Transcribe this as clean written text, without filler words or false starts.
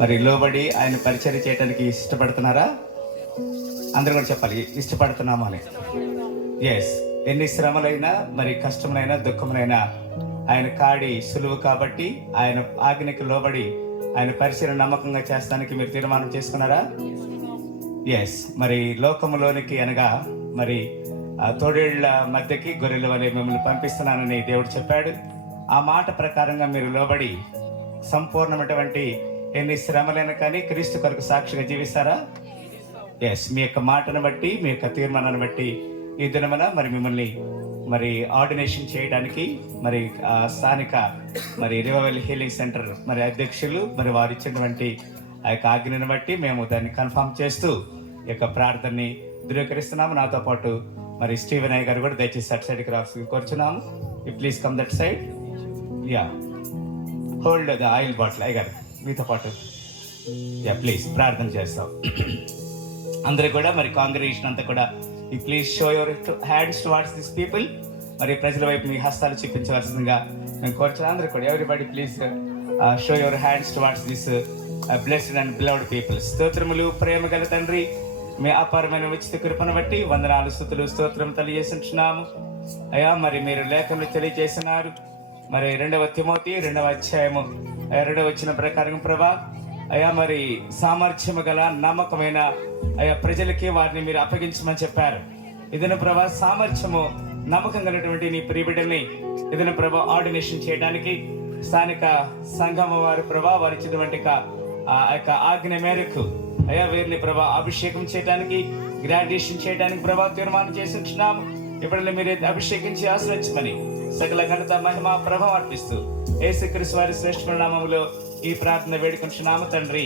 మరి లోబడి ఆయన పరిచర్య చేయడానికి ఇష్టపడుతున్నారా? అందరూ కూడా చెప్పాలి, ఇష్టపడుతున్నాము అని. ఎస్, ఎన్ని శ్రమలైనా మరి కష్టములైనా దుఃఖములైనా ఆయన కాడి సులువు కాబట్టి ఆయన ఆజ్ఞకి లోబడి ఆయన పరిచర్య నమ్మకంగా చేస్తానికి మీరు తీర్మానం చేసుకున్నారా? ఎస్, మరి లోకములోనికి అనగా మరి తోడేళ్ల మధ్యకి గొర్రెల వలె మిమ్మల్ని పంపిస్తున్నానని దేవుడు చెప్పాడు. ఆ మాట ప్రకారంగా మీరు లోబడి సంపూర్ణమైనటువంటి ఎన్ని శ్రమలైనా కానీ క్రీస్తు కొరకు సాక్షిగా జీవిస్తారా? ఎస్, మీ యొక్క మాటను బట్టి మీ యొక్క తీర్మానాన్ని బట్టి ఈ దినమున మరి మిమ్మల్ని మరి ఆర్డినేషన్ చేయడానికి మరి స్థానిక మరి రివైవల్ హీలింగ్ సెంటర్ మరి అధ్యక్షులు మరి వారు ఇచ్చినటువంటి ఆ యొక్క ఆజ్ఞను బట్టి మేము దాన్ని కన్ఫర్మ్ చేస్తూ ఈ యొక్క ప్రార్థనని ధృవీకరిస్తున్నాము. నాతో పాటు మరి స్టీవెన్ అయ్య గారు కూడా దయచేసి అటు సైడ్కి రాసి కోరుచున్నాము. You please come that side. Yeah, hold the oil bottle. అయ్య గారు మీతో పాటు యా ప్లీజ్ ప్రార్థన చేస్తాం. అందరూ కూడా మరి కాంగ్రిగేషన్ అంతా కూడా you please show your hands towards this people. మరి ప్రజల వైపు మీ హస్తాలు చూపించవలసిందిగా మేము కోరుచున్నాం. అందరూ కూడా everybody please show your hands towards this blessed and beloved people. స్తోత్రములు ప్రేమ గల తండ్రి, మీ అపారమైన ఉచిత కృపను బట్టి వందనాలు స్తుతులు స్తోత్రం తెలియజేస్తున్నాము అయ్యా. మరి మీరు లేఖలు తెలియజేసినారు మరి 2వ తిమోతి 2వ అధ్యాయము 2వ వచనం ప్రకారం ప్రభా అయ్యా, మరి సామర్థ్యము గల నమ్మకమైన అయ్యా ప్రజలకి వారిని మీరు అప్పగించమని చెప్పారు. ఇదన ప్రభా సామర్థ్యము నమ్మకం కలిగినటువంటి నీ ప్రియబిడ్డల్ని ఇదన ప్రభా ఆర్డినేషన్ చేయడానికి స్థానిక సంఘం వారి ప్రభా వారు ఇచ్చినటువంటి ఆ యొక్క ఆజ్ఞ మేరకు అయ్యా వీరిని ప్రభా అభిషేకం చేయడానికి గ్రాడ్యుయేషన్ చేయడానికి ప్రభా తీర్మానం చేసి ఉంటున్నాము. ఇప్పుడు మీరు అభిషేకించి ఆశ్రయించమని సకల ఘనత మహిమ ప్రభావం అర్పిస్తూ యేసుక్రీస్తు వారి శ్రేష్ఠ నామములో ఈ ప్రార్థన వేడుకుంటున్నాము తండ్రి.